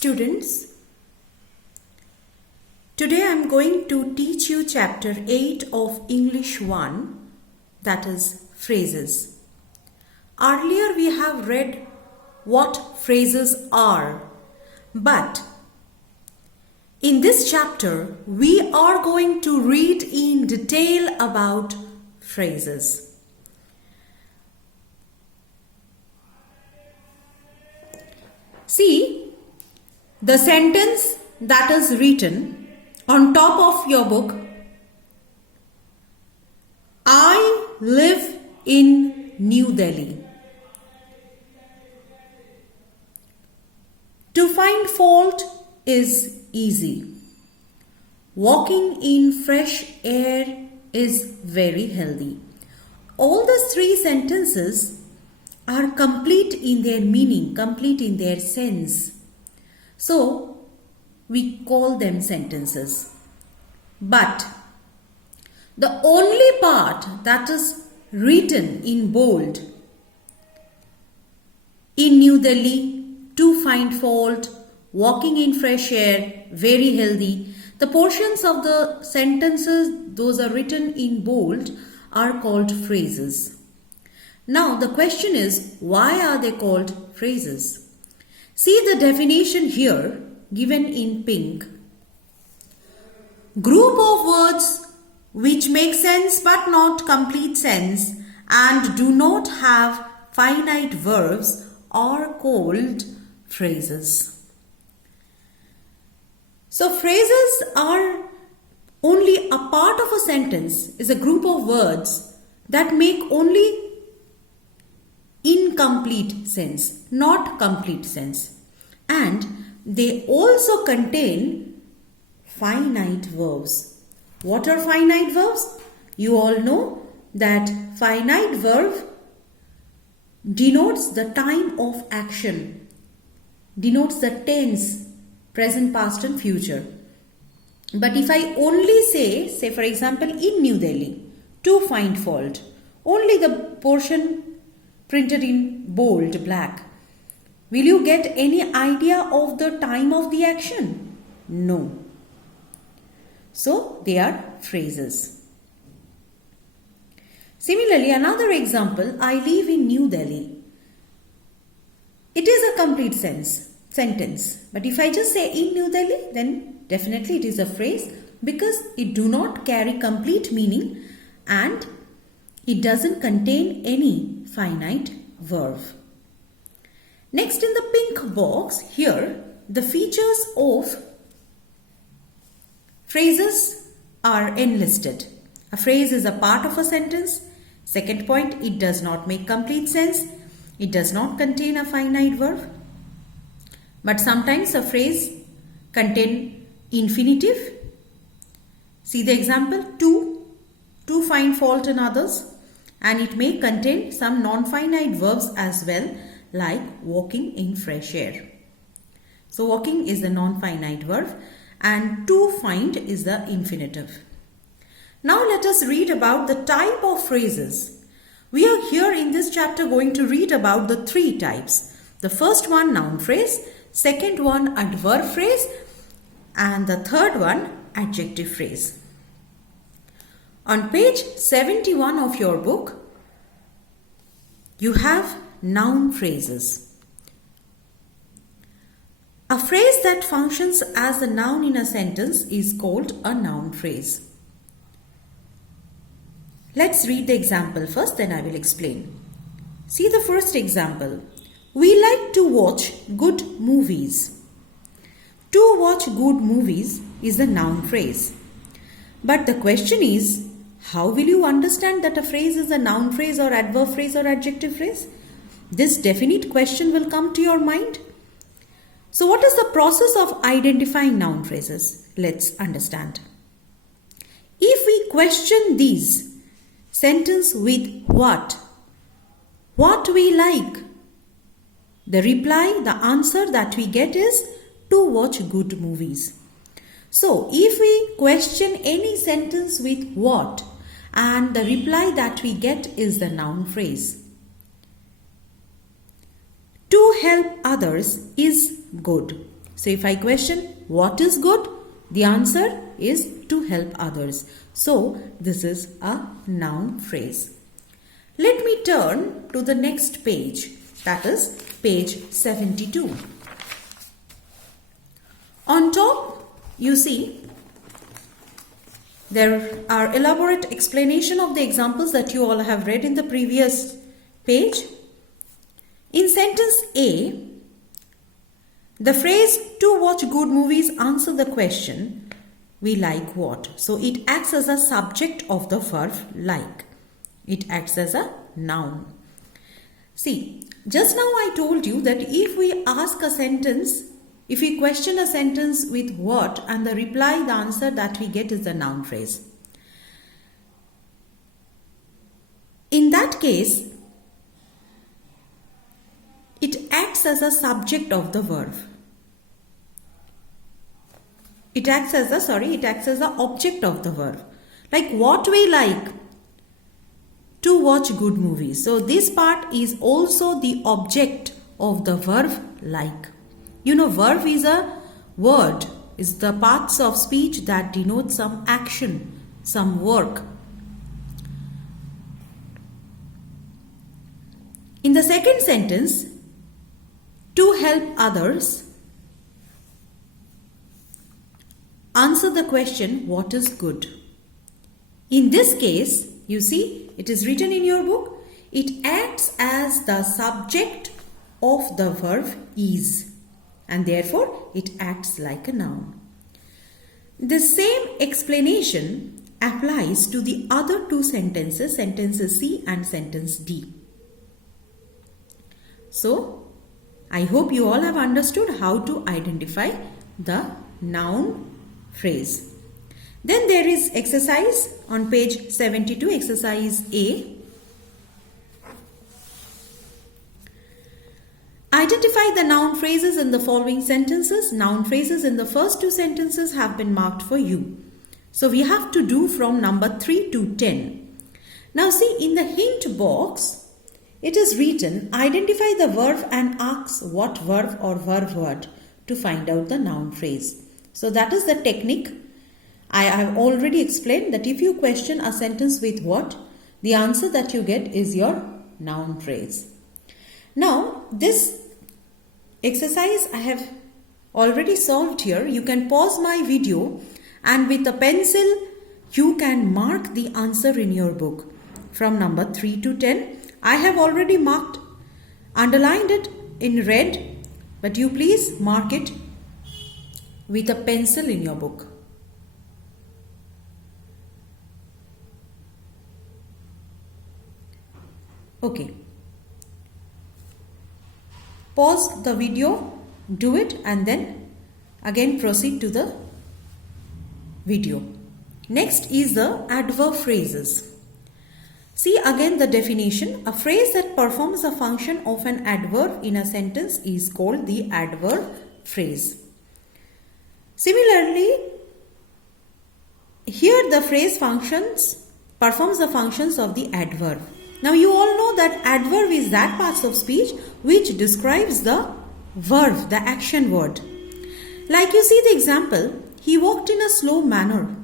Students, today I am going to teach you chapter 8 of English 1, that is phrases. Earlier we have read what phrases are, but in this chapter we are going to read in detail about phrases. See, the sentence that is written on top of your book, I live in New Delhi. To find fault is easy. Walking in fresh air is very healthy. All the three sentences are complete in their meaning, complete in their sense. So, we call them sentences. But the only part that is written in bold, in New Delhi, to find fault, walking in fresh air, very healthy, the portions of the sentences, those are written in bold, are called phrases. Now, the question is, why are they called phrases? See the definition here given in pink. Group of words which make sense but not complete sense and do not have finite verbs are called phrases. So phrases are only a part of a sentence, is a group of words that make only incomplete sense, not complete sense. And they also contain finite verbs. What are finite verbs? You all know that finite verb denotes the time of action, denotes the tense, present, past and future. But if I only say for example, in New Delhi, to find fault, only the portion printed in bold black, will you get any idea of the time of the action? No. So, they are phrases. Similarly, another example, I live in New Delhi. It is a complete sentence. But if I just say in New Delhi, then definitely it is a phrase because it do not carry complete meaning and it doesn't contain any finite verb. Next, in the pink box here, the features of phrases are enlisted. A phrase is a part of a sentence. Second point, it does not make complete sense. It does not contain a finite verb. But sometimes a phrase contain infinitive. See the example, to find fault in others. And it may contain some non-finite verbs as well, like walking in fresh air. So walking is the non-finite verb and to find is the infinitive. Now let us read about the type of phrases. We are here in this chapter going to read about the three types. The first one, noun phrase, second one, adverb phrase, and the third one, adjective phrase. On page 71 of your book, you have noun phrases. A phrase that functions as a noun in a sentence is called a noun phrase. Let's read the example first, then I will explain. See the first example. We like to watch good movies. To watch good movies is a noun phrase. But the question is, how will you understand that a phrase is a noun phrase or adverb phrase or adjective phrase? This definite question will come to your mind. So what is the process of identifying noun phrases? Let's understand. If we question these sentence with what we like, the reply, the answer that we get is to watch good movies. So if we question any sentence with what, and the reply that we get is the noun phrase. To help others is good. So if I question what is good, the answer is to help others. So this is a noun phrase. Let me turn to the next page, that is page 72. On top, you see there are elaborate explanation of the examples that you all have read in the previous page. In sentence A, the phrase "to watch good movies" answer the question, we like what? So it acts as a subject of the verb like. It acts as a noun. See, just now I told you that if we ask a sentence, if we question a sentence with what and the reply, the answer that we get is the noun phrase. In that case, it acts as a subject of the verb. It acts as the object of the verb. Like what we like? To watch good movies. So this part is also the object of the verb like. You know, verb is a word, is the parts of speech that denote some action, some work. In the second sentence, to help others, answer the question, what is good? In this case, you see, it is written in your book, it acts as the subject of the verb is, and therefore it acts like a noun. The same explanation applies to the other two sentences, sentences C and sentence D. So, I hope you all have understood how to identify the noun phrase. Then there is exercise on page 72, exercise A. Identify the noun phrases in the following sentences. Noun phrases in the first two sentences have been marked for you. So we have to do from number 3 to 10. Now see, in the hint box, it is written, identify the verb and ask what verb or verb word to find out the noun phrase. So that is the technique. I have already explained that if you question a sentence with what, the answer that you get is your noun phrase. Now, this exercise I have already solved here. You can pause my video and with a pencil, you can mark the answer in your book from number 3 to 10. I have already marked, underlined it in red, but you please mark it with a pencil in your book. Okay. Pause the video, do it, and then again proceed to the video. Next is the adverb phrases. See again the definition. A phrase that performs a function of an adverb in a sentence is called the adverb phrase. Similarly, here the phrase performs the functions of the adverb. Now you all know that adverb is that part of speech which describes the verb, the action word. Like you see the example, he walked in a slow manner.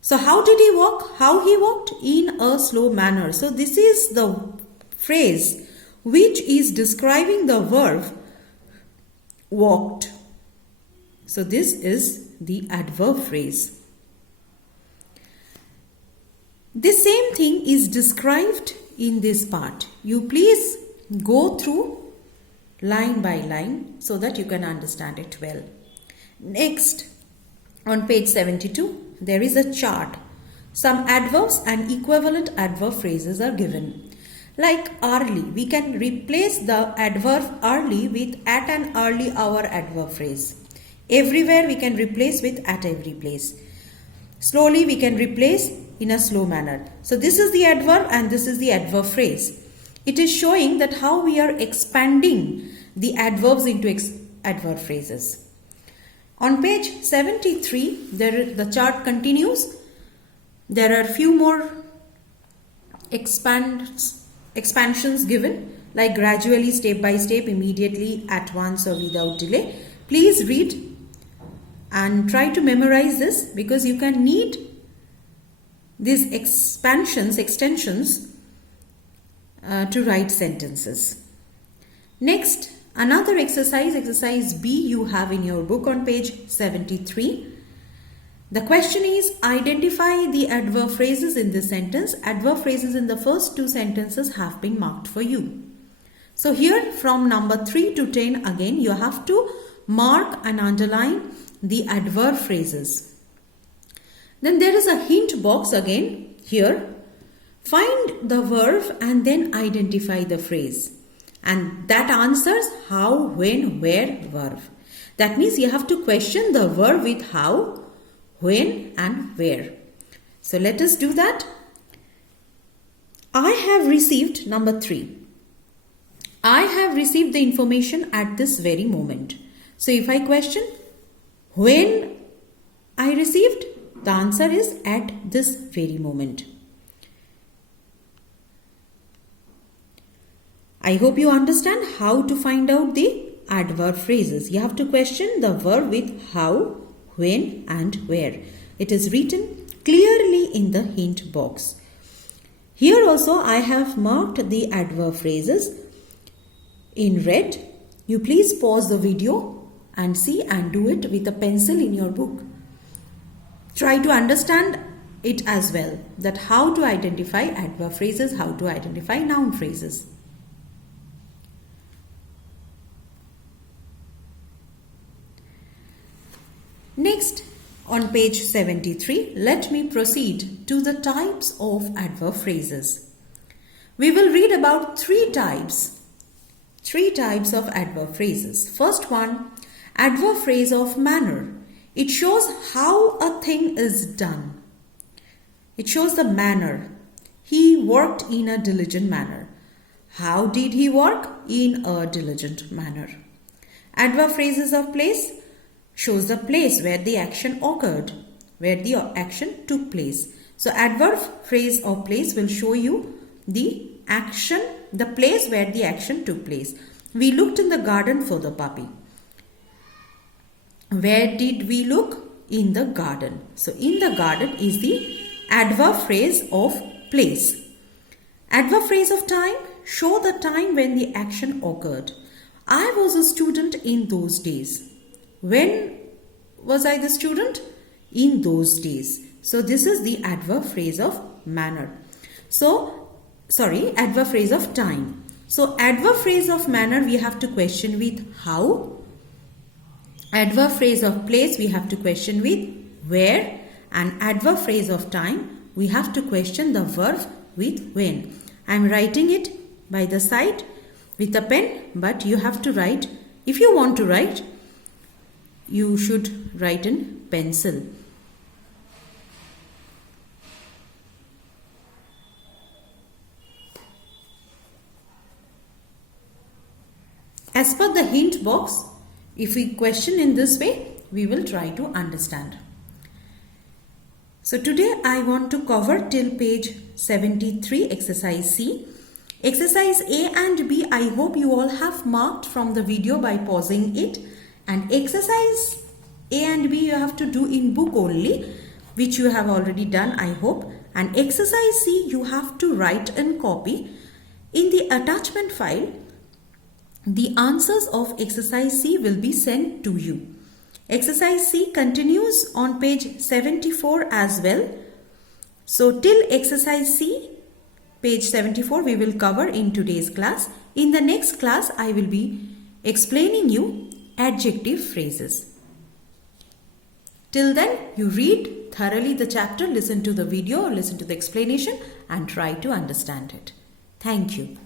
So how did he walk? How he walked? In a slow manner. So this is the phrase which is describing the verb walked. So this is the adverb phrase. The same thing is described in this part. You please go through line by line so that you can understand it well. Next, on page 72, there is a chart. Some adverbs and equivalent adverb phrases are given. Like early, we can replace the adverb early with at an early hour adverb phrase. Everywhere we can replace with at every place. Slowly we can replace in a slow manner. So this is the adverb and this is the adverb phrase. It is showing that how we are expanding the adverbs into adverb phrases. On page 73, the chart continues. There are few more expansions given. like gradually, step by step, immediately, at once, or without delay. Please read and try to memorize this, because you can need these extensions to write sentences. Next, another exercise B you have in your book on page 73. The question is, identify the adverb phrases in this sentence. Adverb phrases in the first two sentences have been marked for you. So here from number 3 to 10, again you have to mark and underline the adverb phrases. Then there is a hint box again here. Find the verb and then identify the phrase. And that answers how, when, where verb. That means you have to question the verb with how, when and where. So let us do that. I have received, number 3. I have received the information at this very moment. So if I question when I received, the answer is at this very moment. I hope you understand how to find out the adverb phrases. You have to question the verb with how, when and where. It is written clearly in the hint box. Here also I have marked the adverb phrases in red. You please pause the video and see and do it with a pencil in your book. Try to understand it as well, that how to identify adverb phrases, how to identify noun phrases. Next, on page 73, let me proceed to the types of adverb phrases. We will read about three types of adverb phrases. First one, adverb phrase of manner. It shows how a thing is done. It shows the manner. He worked in a diligent manner. How did he work? In a diligent manner. Adverb phrases of place shows the place where the action occurred, where the action took place. So adverb phrase of place will show you the action, the place where the action took place. We looked in the garden for the puppy. Where did we look? In the garden. So in the garden is the adverb phrase of place. Adverb phrase of time, show the time when the action occurred. I was a student in those days. When was I the student? In those days. So this is the adverb phrase of manner. Adverb phrase of time. So adverb phrase of manner we have to question with how. Adverb phrase of place we have to question with where. And adverb phrase of time we have to question the verb with when. I am writing it by the side with a pen, but you have to write. If you want to write, you should write in pencil. As per the hint box, if we question in this way, we will try to understand. So today I want to cover till page 73, exercise C. Exercise A and B, I hope you all have marked from the video by pausing it. And exercise A and B you have to do in book only, which you have already done, I hope. And exercise C you have to write and copy. In the attachment file, the answers of exercise C will be sent to you. Exercise C continues on page 74 as well. So till exercise C, page 74 we will cover in today's class. In the next class I will be explaining you adjective phrases. Till then, you read thoroughly the chapter, listen to the video, listen to the explanation and try to understand it. Thank you.